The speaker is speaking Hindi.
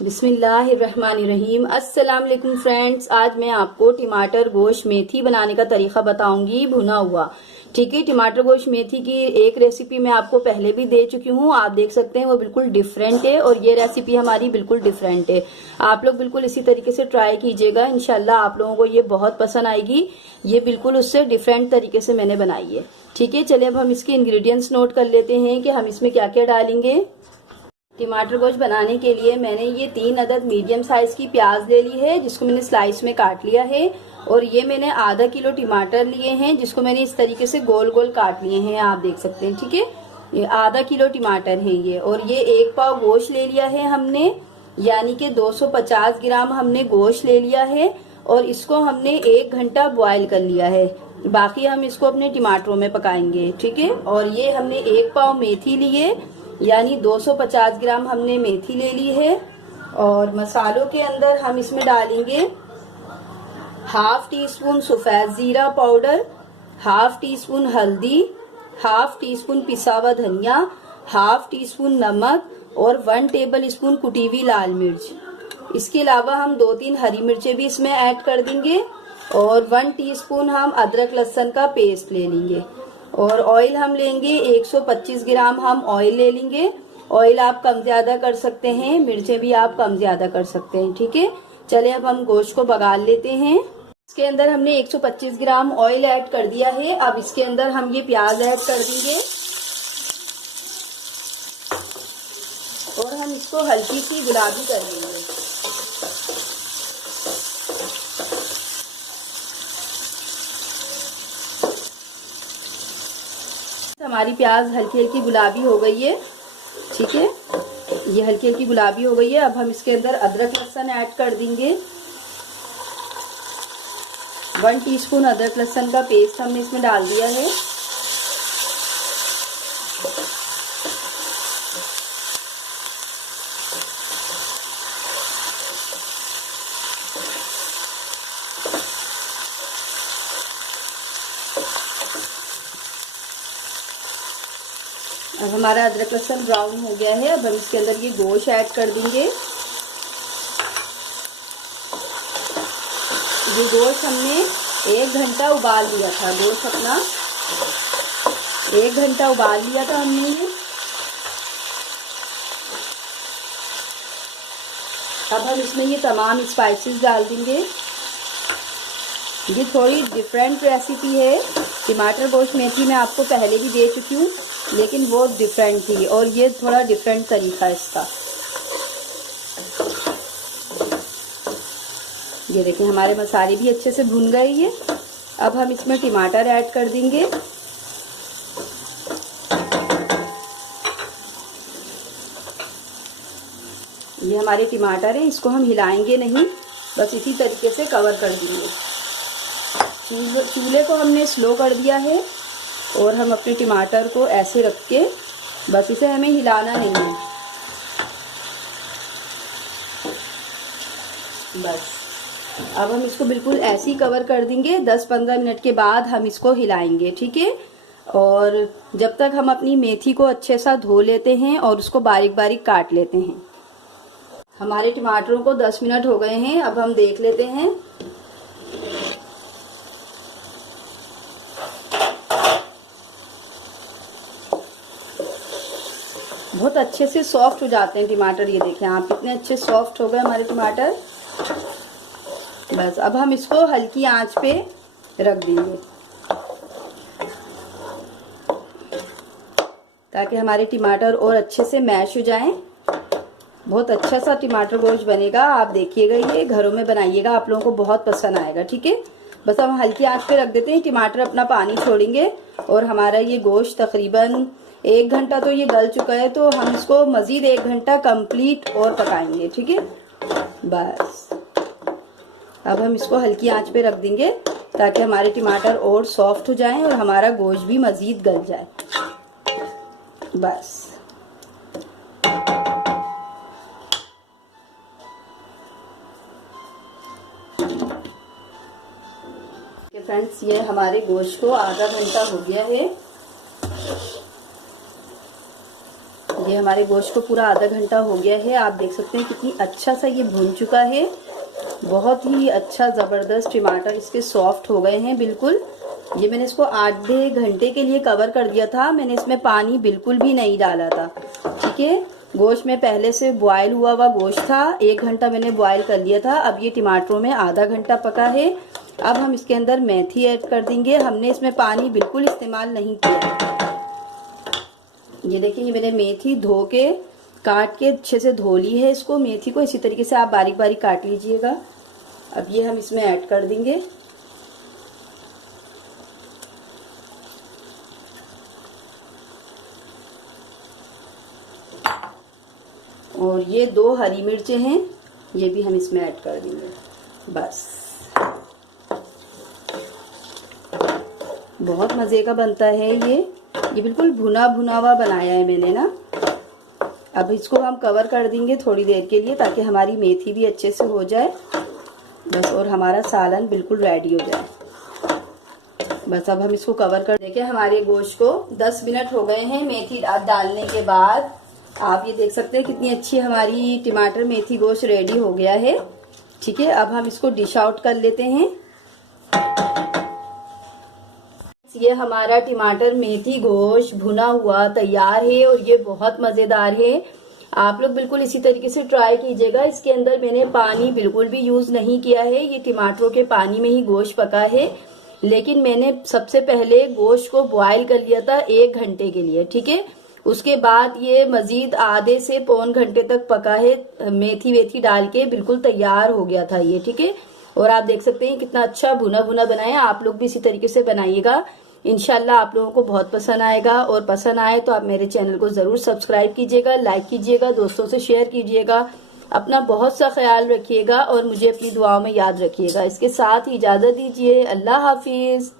बिस्मिल्लाहिर्रहमानिर्रहीम। अस्सलाम वालेकुम फ्रेंड्स, आज मैं आपको टमाटर गोश्त मेथी बनाने का तरीका बताऊंगी, भुना हुआ। ठीक है, टमाटर गोश्त मेथी की एक रेसिपी मैं आपको पहले भी दे चुकी हूँ, आप देख सकते हैं वो बिल्कुल डिफरेंट है और ये रेसिपी हमारी बिल्कुल डिफरेंट है। आप लोग बिल्कुल इसी तरीके से ट्राई कीजिएगा, इंशाल्लाह आप लोगों को ये बहुत पसंद आएगी। ये बिल्कुल उससे डिफरेंट तरीके से मैंने बनाई है। ठीक है, चलिए अब हम इसके इंग्रेडिएंट्स नोट कर लेते हैं कि हम इसमें क्या क्या डालेंगे। टमाटर गोश्त बनाने के लिए मैंने ये 3 अदद मीडियम साइज की प्याज ले ली है, जिसको मैंने स्लाइस में काट लिया है। और ये मैंने आधा किलो टमाटर लिए हैं, जिसको मैंने इस तरीके से गोल गोल काट लिए हैं, आप देख सकते हैं। ठीक है, ये आधा किलो टमाटर है ये। और ये 1 पाव गोश्त ले लिया है हमने, यानी कि 250 ग्राम हमने गोश्त ले लिया है। और इसको हमने 1 घंटा बॉयल कर लिया है, बाकी हम इसको अपने टमाटरों में पकाएंगे। ठीक है, और ये हमने 1 पाव मेथी लिए, यानी 250 ग्राम हमने मेथी ले ली है। और मसालों के अंदर हम इसमें डालेंगे हाफ टी स्पून सफेद जीरा पाउडर, हाफ टी स्पून हल्दी, हाफ टी स्पून पिसा हुआ धनिया, हाफ टी स्पून नमक और 1 टेबल स्पून कुटी हुई लाल मिर्च। इसके अलावा हम 2-3 हरी मिर्चें भी इसमें ऐड कर देंगे। और 1 टीस्पून हम अदरक लहसुन का पेस्ट ले लेंगे। और ऑयल हम लेंगे 125 ग्राम हम ऑयल ले लेंगे। ऑयल आप कम ज्यादा कर सकते हैं, मिर्चें भी आप कम ज्यादा कर सकते हैं। ठीक है, चलिए अब हम गोश्त को बगाल लेते हैं। इसके अंदर हमने 125 ग्राम ऑयल ऐड कर दिया है। अब इसके अंदर हम ये प्याज ऐड कर देंगे और हम इसको हल्की सी गुलाबी कर लेंगे। हमारी प्याज हल्की हल्की गुलाबी हो गई है। ठीक है, ये हल्की हल्की गुलाबी हो गई है। अब हम इसके अंदर अदरक लहसुन ऐड कर देंगे। 1 टीस्पून अदरक लहसुन का पेस्ट हमने इसमें डाल दिया है। अब हमारा अदरक लहसुन ब्राउन हो गया है। अब हम इसके अंदर ये गोश्त ऐड कर देंगे। ये गोश्त हमने 1 घंटा उबाल लिया था, गोश्त अपना 1 घंटा उबाल लिया था हमने ये। अब हम इसमें ये तमाम स्पाइसेस डाल देंगे। ये थोड़ी डिफरेंट रेसिपी है। टमाटर गोश्त मेथी मैं आपको पहले भी दे चुकी हूँ, लेकिन वो डिफरेंट थी और ये थोड़ा डिफरेंट तरीका है इसका। ये देखिए हमारे मसाले भी अच्छे से भुन गए ये। अब हम इसमें टमाटर ऐड कर देंगे। ये हमारे टमाटर है, इसको हम हिलाएंगे नहीं, बस इसी तरीके से कवर कर देंगे। चूल्हे को हमने स्लो कर दिया है और हम अपने टमाटर को ऐसे रख के बस इसे हमें हिलाना नहीं है। बस अब हम इसको बिल्कुल ऐसे ही कवर कर देंगे। 10-15 मिनट के बाद हम इसको हिलाएंगे। ठीक है, और जब तक हम अपनी मेथी को अच्छे सा धो लेते हैं और उसको बारीक बारीक काट लेते हैं। हमारे टमाटरों को 10 मिनट हो गए हैं। अब हम देख लेते हैं। बहुत अच्छे से सॉफ्ट हो जाते हैं टमाटर। ये देखें आप कितने अच्छे सॉफ्ट हो गए हमारे टमाटर। बस अब हम इसको हल्की आंच पे रख देंगे ताकि हमारे टमाटर और अच्छे से मैश हो जाएं। बहुत अच्छा सा टमाटर गोश्त बनेगा, आप देखिएगा, ये घरों में बनाइएगा, आप लोगों को बहुत पसंद आएगा। ठीक है, बस हम हल्की आंच पे रख देते हैं। टमाटर अपना पानी छोड़ेंगे और हमारा ये गोश्त तकरीबन 1 घंटा तो ये गल चुका है, तो हम इसको मजीद 1 घंटा कंप्लीट और पकाएंगे। ठीक है, बस अब हम इसको हल्की आंच पे रख देंगे ताकि हमारे टमाटर और सॉफ्ट हो जाएं और हमारा गोश्त भी मजीद गल जाए। बस फ्रेंड्स, ये हमारे गोश्त को आधा घंटा हो गया है। ये हमारे गोश्त को पूरा आधा घंटा हो गया है। आप देख सकते हैं कितनी अच्छा सा ये भून चुका है। बहुत ही अच्छा ज़बरदस्त टमाटर इसके सॉफ्ट हो गए हैं बिल्कुल। ये मैंने इसको आधे घंटे के लिए कवर कर दिया था। मैंने इसमें पानी बिल्कुल भी नहीं डाला था। ठीक है, गोश्त में पहले से बॉयल हुआ हुआ गोश्त था। 1 घंटा मैंने बॉयल कर लिया था। अब ये टमाटरों में आधा घंटा पका है। अब हम इसके अंदर मेथी ऐड कर देंगे। हमने इसमें पानी बिल्कुल इस्तेमाल नहीं किया। ये देखिए, ये मैंने मेथी धो के काट के अच्छे से धो ली है। इसको मेथी को इसी तरीके से आप बारीक बारीक काट लीजिएगा। अब ये हम इसमें ऐड कर देंगे। और ये 2 हरी मिर्चें हैं, ये भी हम इसमें ऐड कर देंगे। बस, बहुत मज़े का बनता है ये बिल्कुल भुना भुना हुआ बनाया है मैंने ना। अब इसको हम कवर कर देंगे थोड़ी देर के लिए, ताकि हमारी मेथी भी अच्छे से हो जाए बस, और हमारा सालन बिल्कुल रेडी हो जाए। बस अब हम इसको कवर कर देखिए। हमारे गोश्त को 10 मिनट हो गए हैं मेथी डालने के बाद। आप ये देख सकते हैं कितनी अच्छी हमारी टमाटर मेथी गोश्त रेडी हो गया है। ठीक है, अब हम इसको डिश आउट कर लेते हैं। ये हमारा टमाटर मेथी गोश्त भुना हुआ तैयार है और ये बहुत मज़ेदार है। आप लोग बिल्कुल इसी तरीके से ट्राई कीजिएगा। इसके अंदर मैंने पानी बिल्कुल भी यूज़ नहीं किया है। ये टमाटरों के पानी में ही गोश्त पका है, लेकिन मैंने सबसे पहले गोश्त को बॉयल कर लिया था 1 घंटे के लिए। ठीक है, उसके बाद ये मजीद आधे से पौन घंटे तक पका है। मेथी वेथी डाल के बिल्कुल तैयार हो गया था ये। ठीक है, और आप देख सकते हैं कितना अच्छा भुना भुना बनाया। आप लोग भी इसी तरीके से बनाइएगा, इंशाल्लाह आप लोगों को बहुत पसंद आएगा। और पसंद आए तो आप मेरे चैनल को जरूर सब्सक्राइब कीजिएगा, लाइक कीजिएगा, दोस्तों से शेयर कीजिएगा। अपना बहुत सा ख्याल रखिएगा और मुझे अपनी दुआओं में याद रखिएगा। इसके साथ ही इजाजत दीजिए। अल्लाह हाफिज।